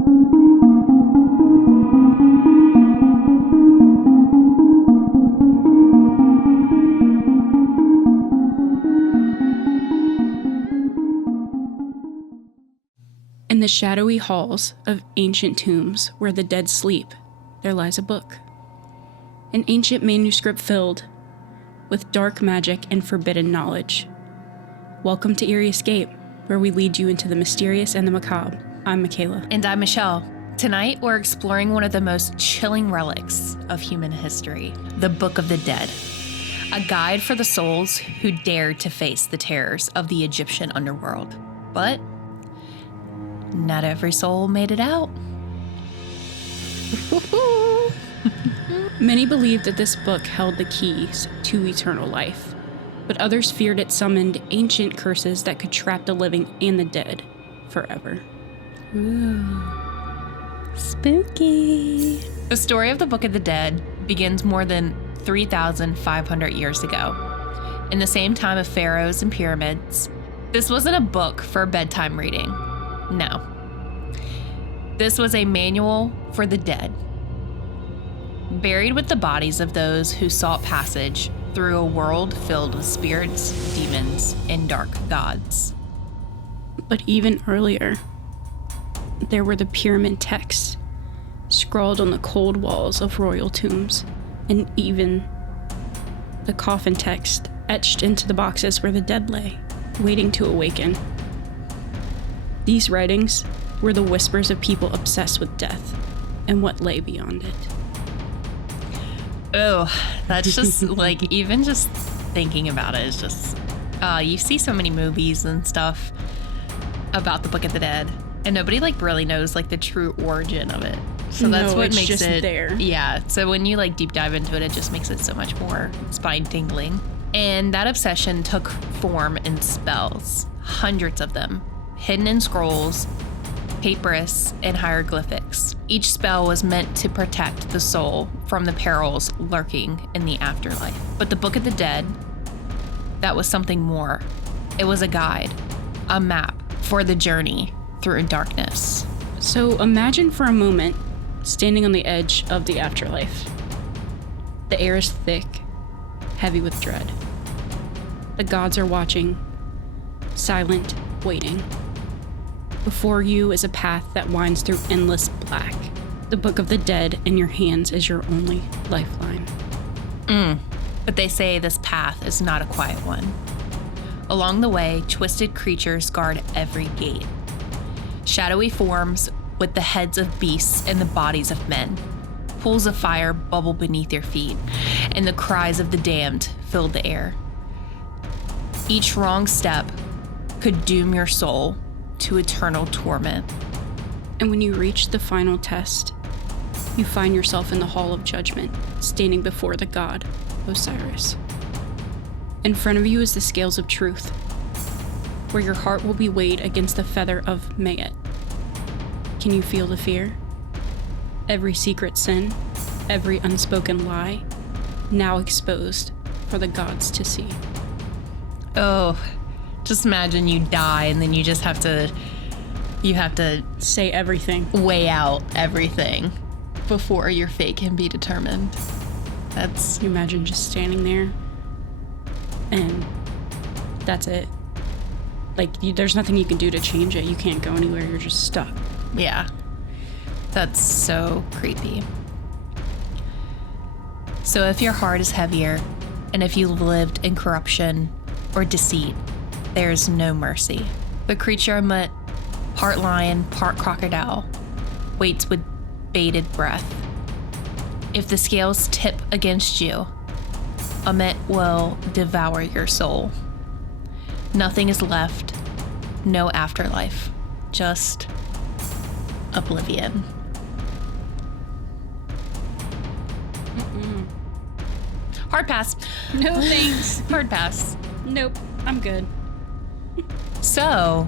In the shadowy halls of ancient tombs where the dead sleep, there lies a book. An ancient manuscript filled with dark magic and forbidden knowledge. Welcome to Eerie Escape, where we lead you into the mysterious and the macabre. I'm Makala. And I'm Michelle. Tonight, we're exploring one of the most chilling relics of human history, the Book of the Dead. A guide for the souls who dared to face the terrors of the Egyptian underworld. But not every soul made it out. Many believed that this book held the keys to eternal life, but others feared it summoned ancient curses that could trap the living and the dead forever. Ooh, spooky. The story of the Book of the Dead begins more than 3,500 years ago. In the same time of pharaohs and pyramids, this wasn't a book for bedtime reading. No. This was a manual for the dead, buried with the bodies of those who sought passage through a world filled with spirits, demons, and dark gods. But even earlier, there were the pyramid texts, scrawled on the cold walls of royal tombs, and even the coffin text etched into the boxes where the dead lay, waiting to awaken. These writings were the whispers of people obsessed with death and what lay beyond it. Oh, that's just like, even just thinking about it is just, you see so many movies and stuff about the Book of the Dead, and nobody like really knows like the true origin of it. So that's what makes just it there. Yeah. So when you like deep dive into it, it just makes it so much more spine tingling. And that obsession took form in spells, hundreds of them, hidden in scrolls, papyrus, and hieroglyphics. Each spell was meant to protect the soul from the perils lurking in the afterlife. But the Book of the Dead, that was something more. It was a guide, a map for the journey through darkness. So imagine for a moment standing on the edge of the afterlife. The air is thick, heavy with dread. The gods are watching, silent, waiting. Before you is a path that winds through endless black. The Book of the Dead in your hands is your only lifeline. But they say this path is not a quiet one. Along the way, twisted creatures guard every gate. Shadowy forms with the heads of beasts and the bodies of men. Pools of fire bubble beneath your feet, and the cries of the damned fill the air. Each wrong step could doom your soul to eternal torment. And when you reach the final test, you find yourself in the Hall of Judgment, standing before the god Osiris. In front of you is the scales of truth, where your heart will be weighed against the feather of Mayet. Can you feel the fear? Every secret sin, every unspoken lie, now exposed for the gods to see. Oh, just imagine you die and then you just have to say everything. Weigh out everything before your fate can be determined. Can you imagine just standing there and that's it? Like, there's nothing you can do to change it. You can't go anywhere. You're just stuck. Yeah. That's so creepy. So if your heart is heavier, and if you lived in corruption or deceit, there is no mercy. The creature Amet, part lion, part crocodile, waits with bated breath. If the scales tip against you, Amet will devour your soul. Nothing is left, no afterlife, just oblivion. Hard pass. No thanks. Hard pass. Nope, I'm good. So,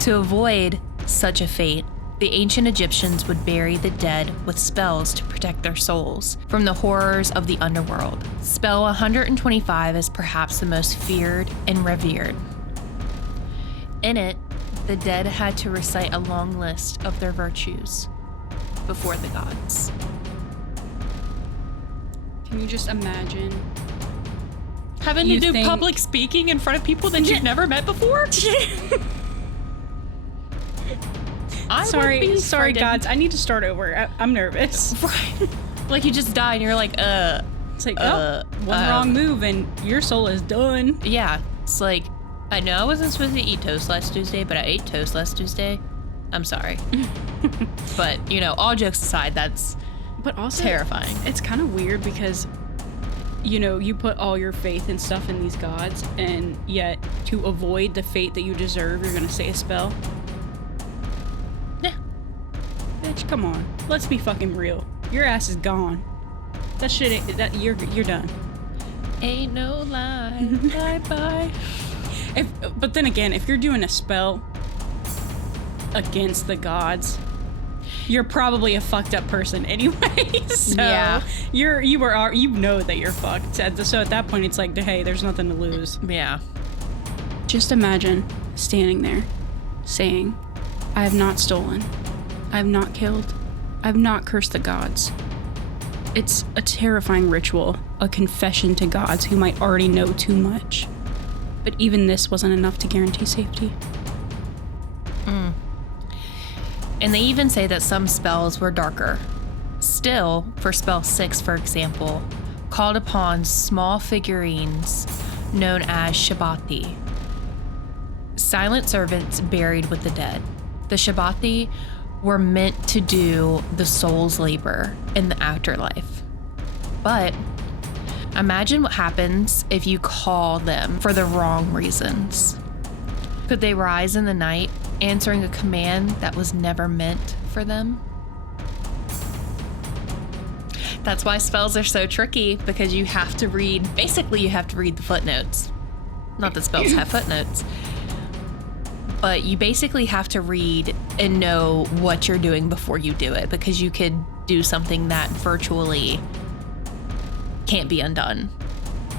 to avoid such a fate, the ancient Egyptians would bury the dead with spells to protect their souls from the horrors of the underworld. Spell 125 is perhaps the most feared and revered. In it, the dead had to recite a long list of their virtues before the gods. Can you just imagine having to do public speaking in front of people that you've never met before? Sorry, gods. I need to start over. I'm nervous. Right. Like you just die and you're like, It's like, one wrong move and your soul is done. Yeah. It's like, I know I wasn't supposed to eat toast last Tuesday, but I ate toast last Tuesday. I'm sorry. But, all jokes aside, that's terrifying. It's kind of weird because, you put all your faith and stuff in these gods, and yet to avoid the fate that you deserve, you're going to say a spell. Yeah. Bitch, come on. Let's be fucking real. Your ass is gone. That shit, you're done. Ain't no lie. Bye-bye. But then again, if you're doing a spell against the gods, you're probably a fucked up person anyway. So yeah. you know that you're fucked. So at that point, it's like, hey, there's nothing to lose. Yeah. Just imagine standing there saying, I have not stolen. I have not killed. I have not cursed the gods. It's a terrifying ritual, a confession to gods who might already know too much. But even this wasn't enough to guarantee safety. And they even say that some spells were darker. Still, for spell 6, for example, called upon small figurines known as Shabbati. Silent servants buried with the dead. The Shabbati were meant to do the soul's labor in the afterlife. But imagine what happens if you call them for the wrong reasons. Could they rise in the night, answering a command that was never meant for them? That's why spells are so tricky, because you have to read the footnotes. Not that spells have footnotes. But you basically have to read and know what you're doing before you do it, because you could do something that virtually can't be undone.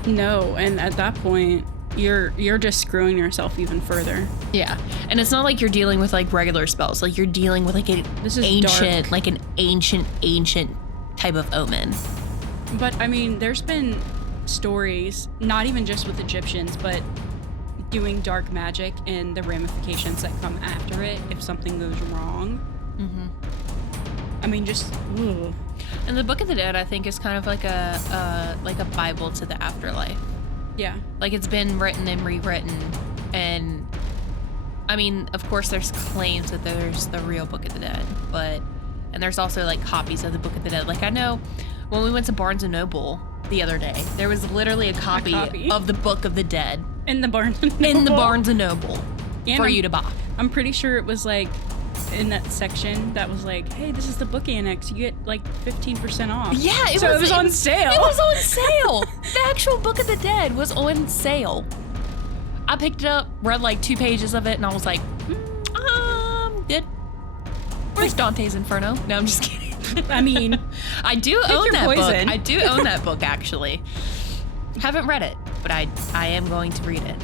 No, and at that point, you're just screwing yourself even further. Yeah, and it's not like you're dealing with like regular spells. Like you're dealing with like an ancient type of omen. But I mean, there's been stories, not even just with Egyptians, but doing dark magic and the ramifications that come after it if something goes wrong. I mean, just ugh. And the Book of the Dead, I think, is kind of like a Bible to the afterlife. Yeah. Like it's been written and rewritten, and I mean, of course, there's claims that there's the real Book of the Dead, and there's also like copies of the Book of the Dead. Like I know when we went to Barnes & Noble the other day, there was literally a copy of the Book of the Dead in the Barnes & Noble. In the Barnes & Noble for you to buy. I'm pretty sure it was like in that section that was like, hey, this is the book annex. You get like 15% off. Yeah, it was on sale. It was on sale. The actual Book of the Dead was on sale. I picked it up, read like 2 pages of it, and I was like, good. Where's Dante's Inferno? No, I'm just kidding. I mean, I do own that book. I do own that book, actually. Haven't read it, but I am going to read it.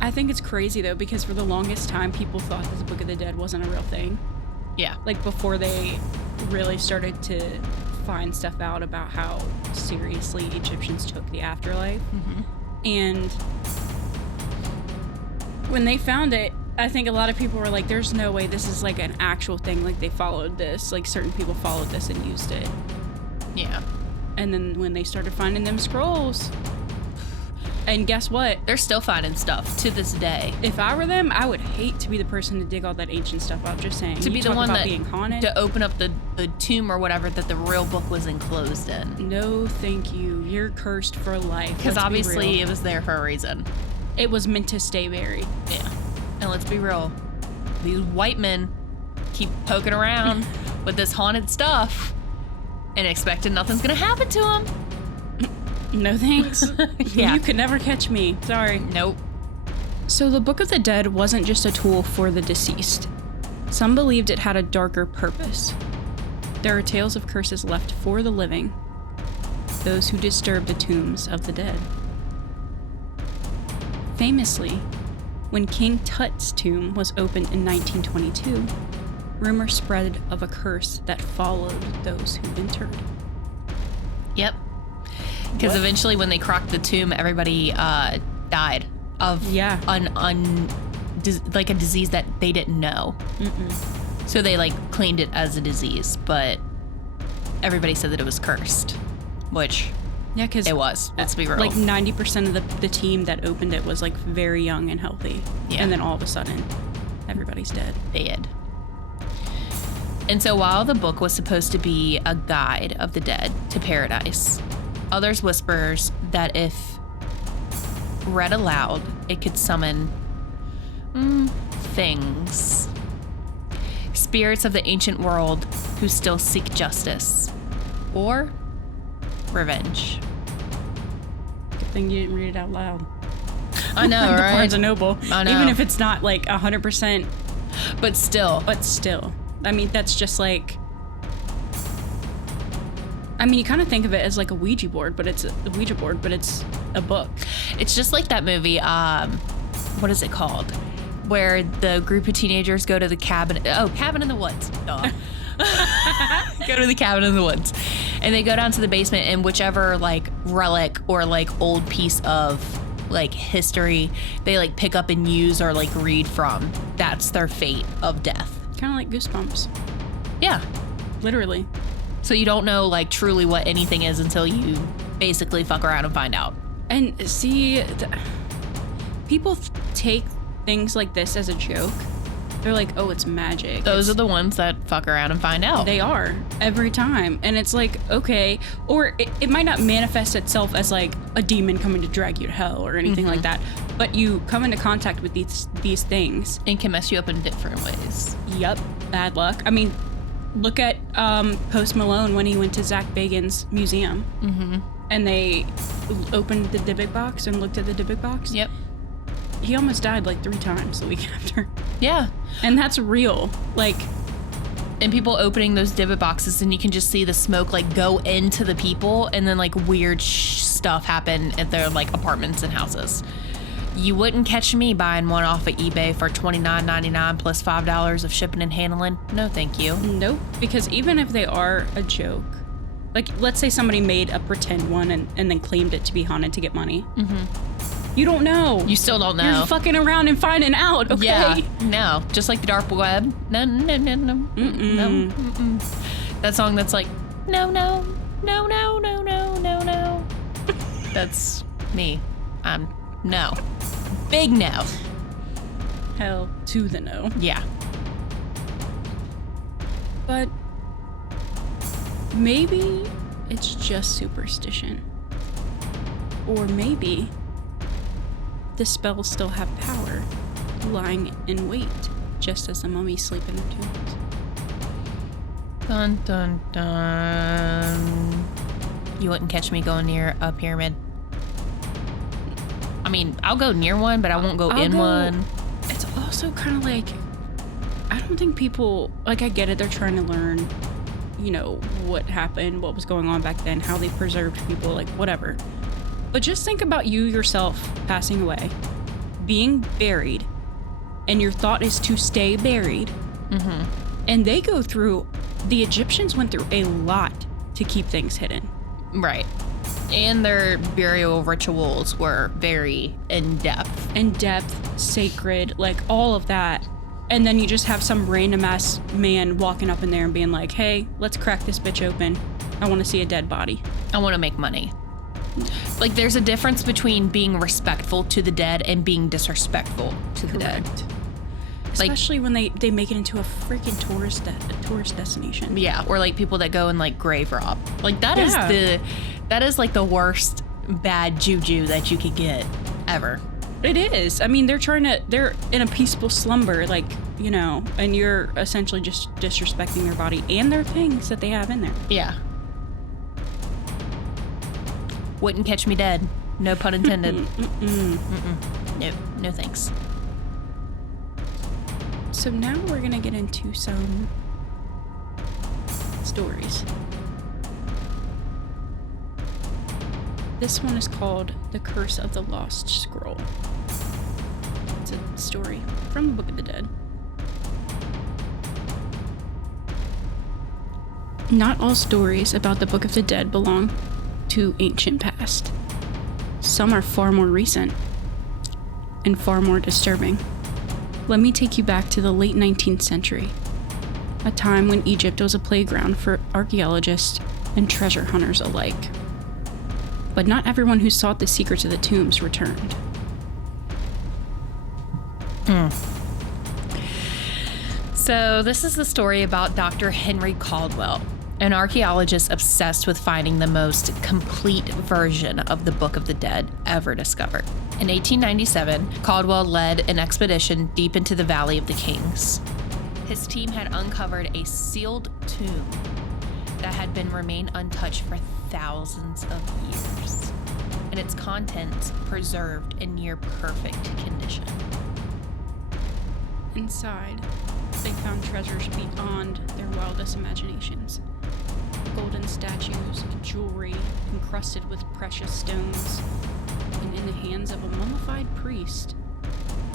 I think it's crazy, though, because for the longest time, people thought this Book of the Dead wasn't a real thing. Yeah. Like, before they really started to find stuff out about how seriously Egyptians took the afterlife. Mm-hmm. And when they found it, I think a lot of people were like, there's no way this is, like, an actual thing. Like, they followed this. Like, certain people followed this and used it. Yeah. And then when they started finding them scrolls... And guess what? They're still finding stuff to this day. If I were them, I would hate to be the person to dig all that ancient stuff up. Just saying. To be the one that being haunted. To open up the tomb or whatever that the real book was enclosed in. No, thank you. You're cursed for life. Because obviously it was there for a reason. It was meant to stay buried. Yeah. And let's be real. These white men keep poking around with this haunted stuff and expecting nothing's gonna happen to them. No thanks. Yeah. You could never catch me. Sorry. Nope. So the Book of the Dead wasn't just a tool for the deceased. Some believed it had a darker purpose. There are tales of curses left for the living, those who disturb the tombs of the dead. Famously, When King Tut's tomb was opened in 1922, rumors spread of a curse that followed those who entered. Yep. Because eventually when they crocked the tomb, everybody died of like a disease that they didn't know. So they like claimed it as a disease, but everybody said that it was cursed, which it was. Let's be real. Like 90% of the team that opened it was like very young and healthy. Yeah. And then all of a sudden, everybody's dead. Dead. And so while the book was supposed to be a guide of the dead to paradise, others whispers that if read aloud, it could summon things. Spirits of the ancient world who still seek justice or revenge. Good thing you didn't read it out loud. I know, like right? The Barnes & Noble. I know. Even if it's not like 100%. But still. I mean, that's just like... I mean, you kind of think of it as like a Ouija board, but it's a book. It's just like that movie, what is it called? Where the group of teenagers go to the cabin. Oh, Cabin in the Woods. Duh. Go to the cabin in the woods. And they go down to the basement, and whichever like relic or like old piece of like history they like pick up and use or like read from, that's their fate of death. Kind of like Goosebumps. Yeah. Literally. So you don't know like truly what anything is until you basically fuck around and find out. And see, people take things like this as a joke. They're like, oh, it's magic. Those are the ones that fuck around and find out. They are every time. And it's like, okay, or it might not manifest itself as like a demon coming to drag you to hell or anything like that, but you come into contact with these things. And can mess you up in different ways. Yep. Bad luck. I mean, look at Post Malone when he went to Zach Bagans' museum. And they opened the Dybbuk box and looked at the Dybbuk box. Yep. He almost died like 3 times the week after. Yeah. And that's real. Like, and people opening those Dybbuk boxes, and you can just see the smoke like go into the people, and then like weird stuff happen at their like apartments and houses. You wouldn't catch me buying one off of eBay for $29.99 plus $5 of shipping and handling. No, thank you. Nope. Because even if they are a joke, like let's say somebody made a pretend one and then claimed it to be haunted to get money. You don't know. You still don't know. You're fucking around and finding out, okay? Yeah, no. Just like the dark web. No. That song that's like, no. That's me. I'm no. Big no. Hell to the no. Yeah. But maybe it's just superstition. Or maybe the spells still have power, lying in wait, just as the mummies sleep in their tombs. Dun, dun, dun. You wouldn't catch me going near a pyramid. I mean, I'll go near one, but I won't go in one. It's also kind of like, I don't think people, like, I get it, they're trying to learn, you know, what happened, what was going on back then, how they preserved people, like, whatever. But just think about you yourself passing away, being buried, and your thought is to stay buried. And they go through, the Egyptians went through a lot to keep things hidden. Right. And their burial rituals were very in-depth. Sacred, like all of that. And then you just have some random ass man walking up in there and being like, hey, let's crack this bitch open. I want to see a dead body. I want to make money. Like, there's a difference between being respectful to the dead and being disrespectful to the dead. Especially when they make it into a freaking tourist destination. Yeah, or like people that go and like grave rob. Like that is like the worst bad juju that you could get ever. It is. I mean, they're in a peaceful slumber, like, you know, and you're essentially just disrespecting their body and their things that they have in there. Yeah. Wouldn't catch me dead. No pun intended. No thanks. So now we're gonna get into some stories. This one is called The Curse of the Lost Scroll. It's a story from the Book of the Dead. Not all stories about the Book of the Dead belong to ancient past. Some are far more recent and far more disturbing. Let me take you back to the late 19th century, a time when Egypt was a playground for archaeologists and treasure hunters alike. But not everyone who sought the secrets of the tombs returned. So this is the story about Dr. Henry Caldwell, an archaeologist obsessed with finding the most complete version of the Book of the Dead ever discovered. In 1897, Caldwell led an expedition deep into the Valley of the Kings. His team had uncovered a sealed tomb that had remained untouched for thousands of years, and its contents preserved in near perfect condition. Inside, they found treasures beyond their wildest imaginations. Golden statues, jewelry encrusted with precious stones, and in the hands of a mummified priest,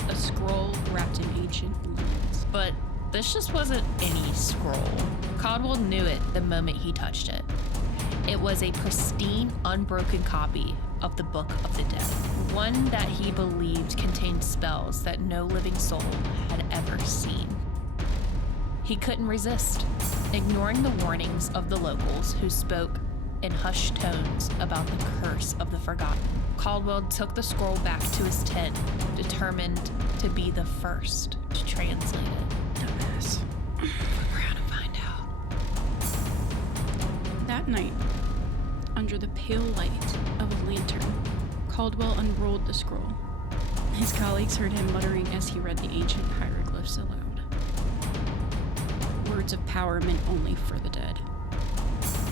a scroll wrapped in ancient linens. But this just wasn't any scroll. Caldwell knew it the moment he touched it. It was a pristine, unbroken copy of the Book of the Dead, one that he believed contained spells that no living soul had ever seen. He couldn't resist, ignoring the warnings of the locals who spoke in hushed tones about the curse of the forgotten. Caldwell took the scroll back to his tent, determined to be the first to translate it. Dumbass. We're gonna find out. That night, under the pale light of a lantern, Caldwell unrolled the scroll. His colleagues heard him muttering as he read the ancient hieroglyphs aloud. Words of power meant only for the dead.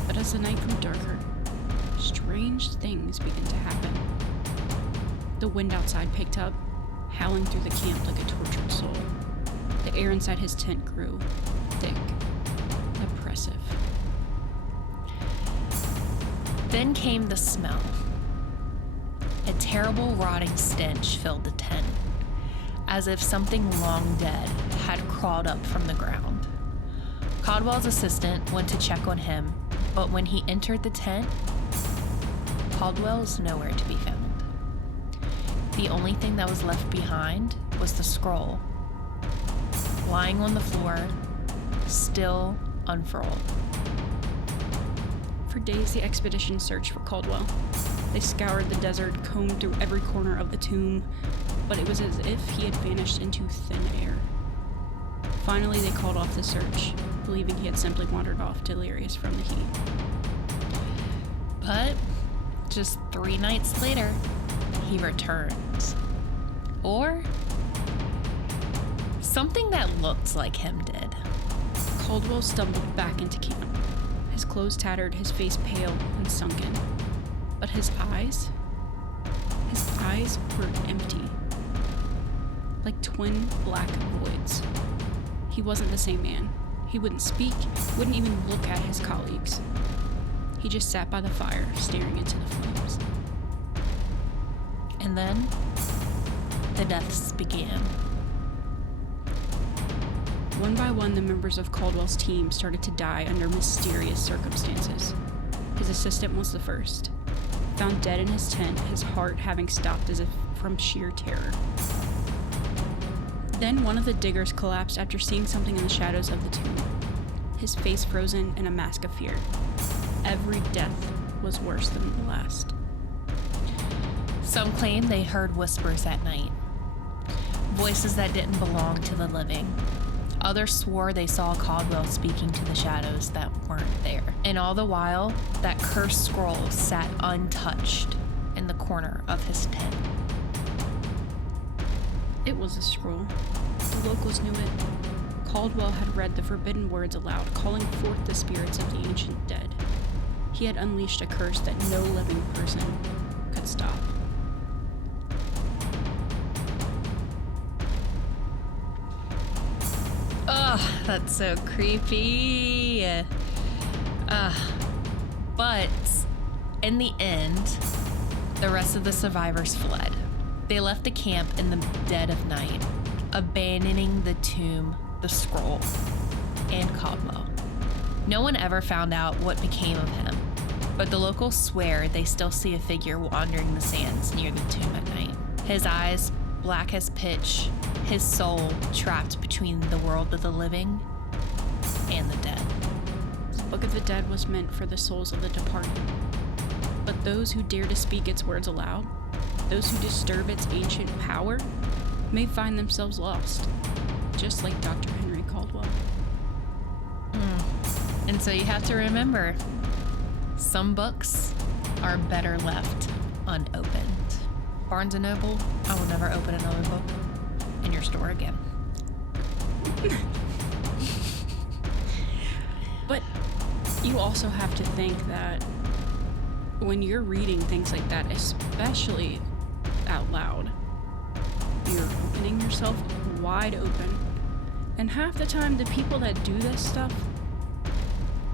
But as the night grew darker, strange things began to happen. The wind outside picked up, howling through the camp like a tortured soul. The air inside his tent grew thick, oppressive. Then came the smell. A terrible rotting stench filled the tent, as if something long dead had crawled up from the ground. Caldwell's assistant went to check on him, but when he entered the tent, Caldwell was nowhere to be found. The only thing that was left behind was the scroll, lying on the floor, still unfurled. For days, the expedition searched for Caldwell. They scoured the desert, combed through every corner of the tomb, but it was as if he had vanished into thin air. Finally, they called off the search, believing he had simply wandered off, delirious from the heat. But just 3 nights later, he returns. Or something that looked like him did. Caldwell stumbled back into camp, his clothes tattered, his face pale and sunken. But his eyes were empty, like twin black voids. He wasn't the same man. He wouldn't speak, wouldn't even look at his colleagues. He just sat by the fire, staring into the flames. And then the deaths began. One by one, the members of Caldwell's team started to die under mysterious circumstances. His assistant was the first, found dead in his tent, his heart having stopped as if from sheer terror. Then one of the diggers collapsed after seeing something in the shadows of the tomb, his face frozen in a mask of fear. Every death was worse than the last. Some claim they heard whispers at night, voices that didn't belong to the living. Others swore they saw Caldwell speaking to the shadows that weren't there. And all the while, that cursed scroll sat untouched in the corner of his tent. It was a scroll. The locals knew it. Caldwell had read the forbidden words aloud, calling forth the spirits of the ancient dead. He had unleashed a curse that no living person could stop. Ugh, that's so creepy. But in the end, the rest of the survivors fled. They left the camp in the dead of night, abandoning the tomb, the scroll, and Caldwell. No one ever found out what became of him, but the locals swear they still see a figure wandering the sands near the tomb at night. His eyes black as pitch, his soul trapped between the world of the living and the dead. The Book of the Dead was meant for the souls of the departed, but those who dare to speak its words aloud, those who disturb its ancient power, may find themselves lost, just like Dr. Henry Caldwell. And so you have to remember, some books are better left unopened. Barnes & Noble, I will never open another book in your store again. But you also have to think that when you're reading things like that, especially out loud, you're opening yourself wide open. And half the time, the people that do this stuff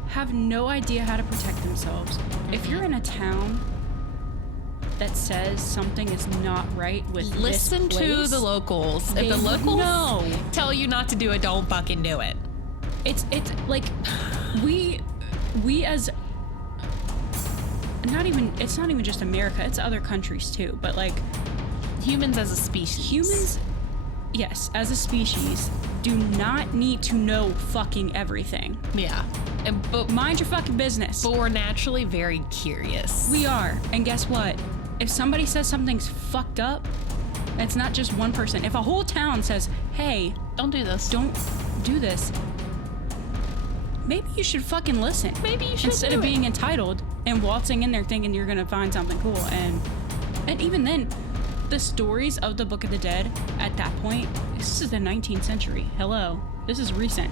have no idea how to protect themselves. If you're in a town that says something is not right with Listen this place, to the locals. If the locals tell you not to do it, don't fucking do it. It's like we as it's not even just America, it's other countries too, but like humans as a species. Yes, as a species, do not need to know fucking everything. Yeah. But mind your fucking business. But we're naturally very curious. We are. And guess what? If somebody says something's fucked up, it's not just one person. If a whole town says, hey, don't do this. Don't do this. Maybe you should fucking listen. Maybe you should instead of being entitled and waltzing in there thinking you're gonna find something cool. And even then, the stories of the Book of the Dead at that point, this is the 19th century. Hello. This is recent.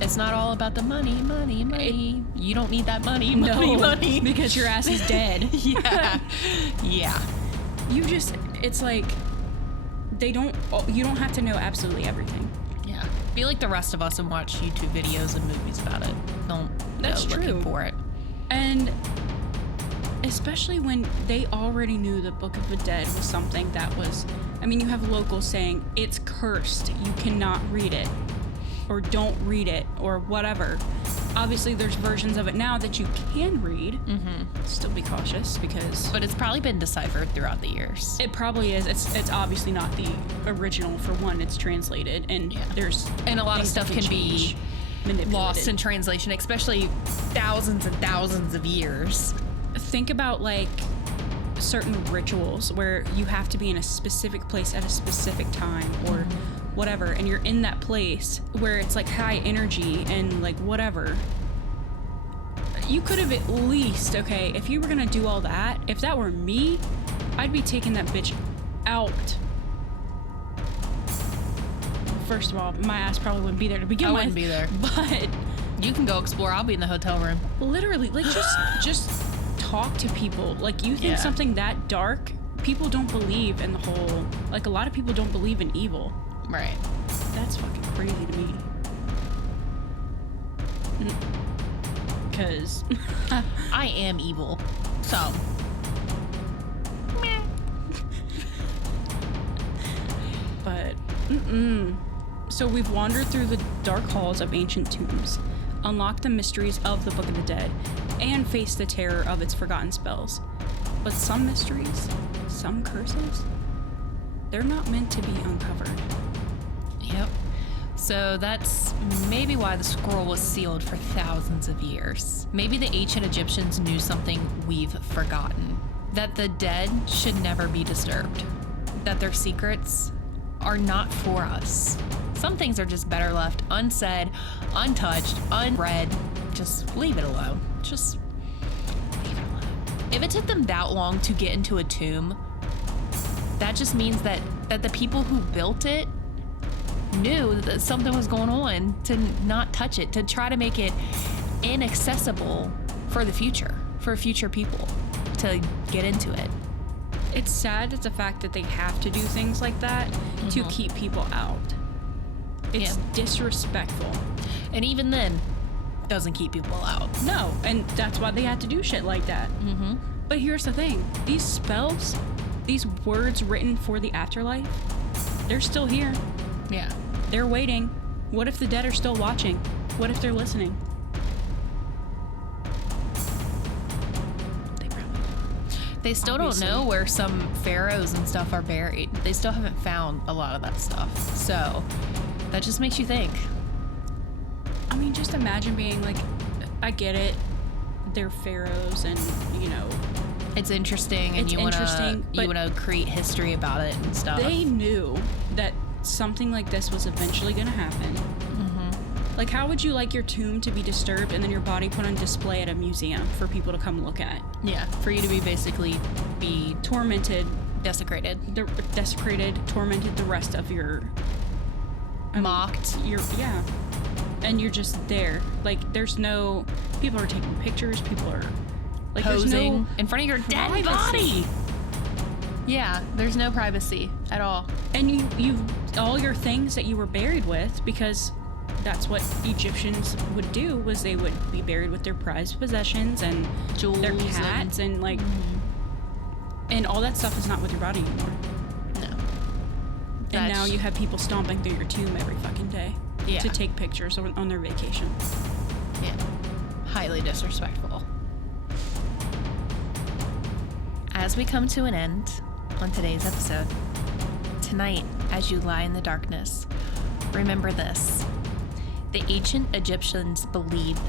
It's not all about the money. You don't need that money. Because your ass is dead. Yeah. Yeah. It's like, you don't have to know absolutely everything. Yeah. Be like the rest of us and watch YouTube videos and movies about it. Don't go looking for it. And especially when they already knew the Book of the Dead was something that was, you have locals saying, it's cursed, you cannot read it, or don't read it, or whatever. Obviously, there's versions of it now that you can read. Mm-hmm. Still be cautious, because... But it's probably been deciphered throughout the years. It probably is. It's obviously not the original. For one, it's translated, and there's... And a lot of stuff can be lost in translation, especially thousands and thousands of years. Think about, like, certain rituals where you have to be in a specific place at a specific time, or whatever, and you're in that place where it's like high energy and like whatever. You could have at least, okay, if you were gonna do all that, if that were me, I'd be taking that bitch out. First of all, my ass probably wouldn't be there to begin with. I wouldn't be there. But you can go explore. I'll be in the hotel room. Literally, like just talk to people. Like, you think something that dark, people don't believe in the whole, like, a lot of people don't believe in evil. Right. That's fucking crazy to me. Because I am evil. So. But, So we've wandered through the dark halls of ancient tombs, unlocked the mysteries of the Book of the Dead, and faced the terror of its forgotten spells. But some mysteries, some curses, they're not meant to be uncovered. Yep. So that's maybe why the scroll was sealed for thousands of years. Maybe the ancient Egyptians knew something we've forgotten. That the dead should never be disturbed. That their secrets are not for us. Some things are just better left unsaid, untouched, unread. Just leave it alone. Just leave it alone. If it took them that long to get into a tomb, that just means that the people who built it knew that something was going on, to not touch it, to try to make it inaccessible for the future, for future people to get into it. It's sad at the fact that they have to do things like that to keep people out. It's disrespectful. And even then, doesn't keep people out. No, and that's why they have to do shit like that. But here's the thing. These spells, these words written for the afterlife, they're still here. Yeah. They're waiting. What if the dead are still watching? What if they're listening? They still Obviously. don't know where some pharaohs and stuff are buried. They still haven't found a lot of that stuff. So that just makes you think. I mean, just imagine being like, I get it. They're pharaohs and, you know. It's interesting and It's you want interesting, to create history about it and stuff. They knew that something like this was eventually going to happen. Like, how would you like your tomb to be disturbed and then your body put on display at a museum for people to come look at? Yeah, for you to be basically be Tormented, desecrated, tormented the rest of your... mocked. And you're just there. Like, there's no... People are taking pictures, people are... Like, posing there's no in front of your dead privacy. body. Yeah, there's no privacy at all. And you all your things that you were buried with, because that's what Egyptians would do, was they would be buried with their prized possessions and Jewels their cats and like and all that stuff is not with your body anymore. No. And now you have people stomping through your tomb every fucking day to take pictures on their vacation. Yeah. Highly disrespectful. As we come to an end on today's episode, tonight, as you lie in the darkness, remember this. The ancient Egyptians believed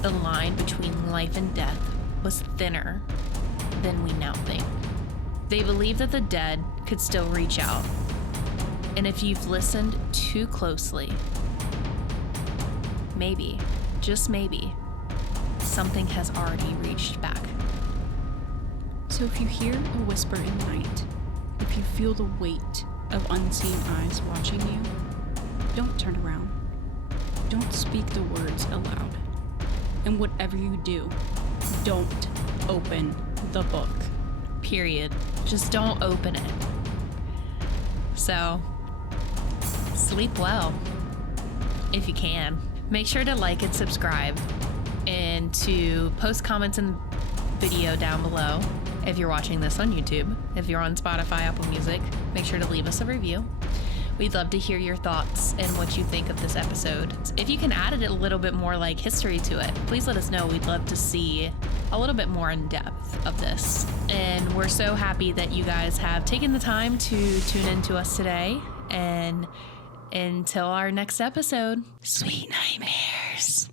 the line between life and death was thinner than we now think. They believed that the dead could still reach out. And if you've listened too closely, maybe, just maybe, something has already reached back. So if you hear a whisper in the night, if you feel the weight of unseen eyes watching you, don't turn around. Don't speak the words aloud. And whatever you do, don't open the book. Period. Just don't open it. So, sleep well, if you can. Make sure to like and subscribe, and to post comments in the video down below. If you're watching this on YouTube, if you're on Spotify, Apple Music, make sure to leave us a review. We'd love to hear your thoughts and what you think of this episode. If you can add it a little bit more like history to it, please let us know. We'd love to see a little bit more in depth of this. And we're so happy that you guys have taken the time to tune in to us today. And until our next episode, sweet nightmares.